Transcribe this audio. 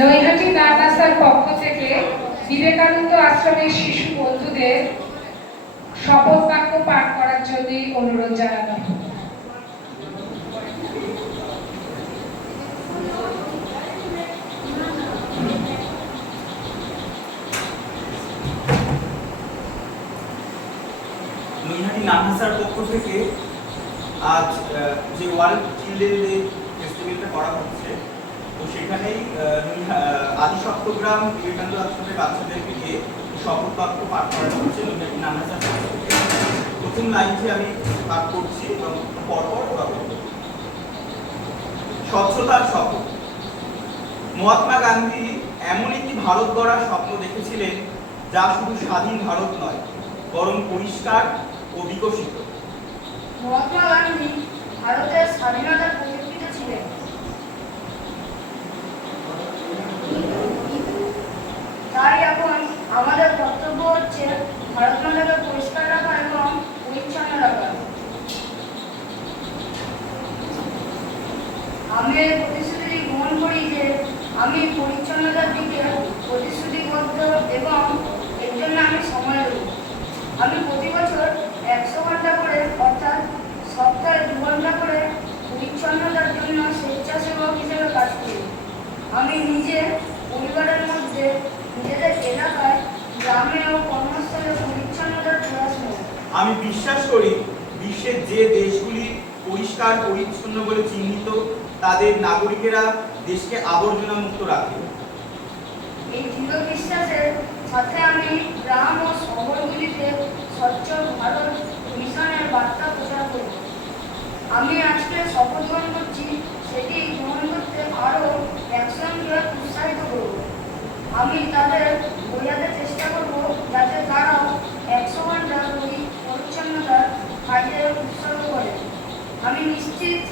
নৈহাটি নানাসার পক্ষ থেকে বিবেকানন্দ আশ্রমের শিশু বন্ধুদের শপথ বাক্য পাঠ করার জন্য অনুরোধ জানানো হলো। নৈহাটি নানাসার পক্ষ থেকে আজ যে ওয়ার্ল্ড চিলড্রেন ডে ফেস্টিভ্যালটা করা হচ্ছে, তো সেখানেই আদি সপ্তগ্রাম বিবেকানন্দ আশ্রমের বাচ্চাদেরকে দিয়ে শপথ বাক্য পাঠ করানো হচ্ছে নৈহাটি নানাসার পক্ষ থেকে। প্রথম লাইনটি আমি পাঠ করছি এবং পরপর ওরা বলবে। স্বচ্ছতার শপথ। মহাত্মা গান্ধী এমন একটি ভারত গড়ার স্বপ্ন দেখেছিলেন যা শুধু স্বাধীন ভারত নয়, বরং পরিষ্কার ও বিকশিত। মহাত্মা গান্ধী ভারতের স্বাধীনতার প্রতিষ্ঠিত ছিলেন। তাই এখন আমাদের কর্তব্য হচ্ছে ভারত মাতাকে পরিষ্কার রাখা এবং পরিচ্ছন্ন রাখা। আমি এই প্রতিশ্রুতি গ্রহণ করি যে আমি পরিচ্ছন্নতার দিকে প্রতিশ্রুতিবদ্ধ এবং এর জন্য আমি সময় দেব। আমি প্রতি বছর 100 ঘন্টা করে অর্থাৎ সপ্তাহে 2 ঘন্টা করে পরিচ্ছন্নতার জন্য স্বেচ্ছাসেবক হিসেবে কাজ করি। আমি নিজে পরিবারের মধ্যে, নিজেদের এলাকায়, গ্রামে ও কর্মস্থলে পরিচ্ছন্নতার প্রয়াস নেব। আমি বিশ্বাস করি বিশ্বের যে দেশগুলি পরিষ্কার পরিচ্ছন্ন বলে চিহ্নিত, তাদের নাগরিকেরা দেশকে আবর্জনা মুক্ত রাখে। এই দৃঢ় বিশ্বাসের সাথে আমি গ্রাম ও শহরগুলিতে স্বচ্ছ ভারত মিশনের বার্তা প্রচার করব। আমি আজকে শপথ গ্রহণ করছি, সেটি গ্রহণ করতে আরও 100 জনকে উৎসাহিত করব। আমি তাদের বোঝাতে চেষ্টা করব যাতে তারাও 100 ঘন্টা পরিচ্ছন্নতার কাজে উৎসর্গ করে। আমি নিশ্চিত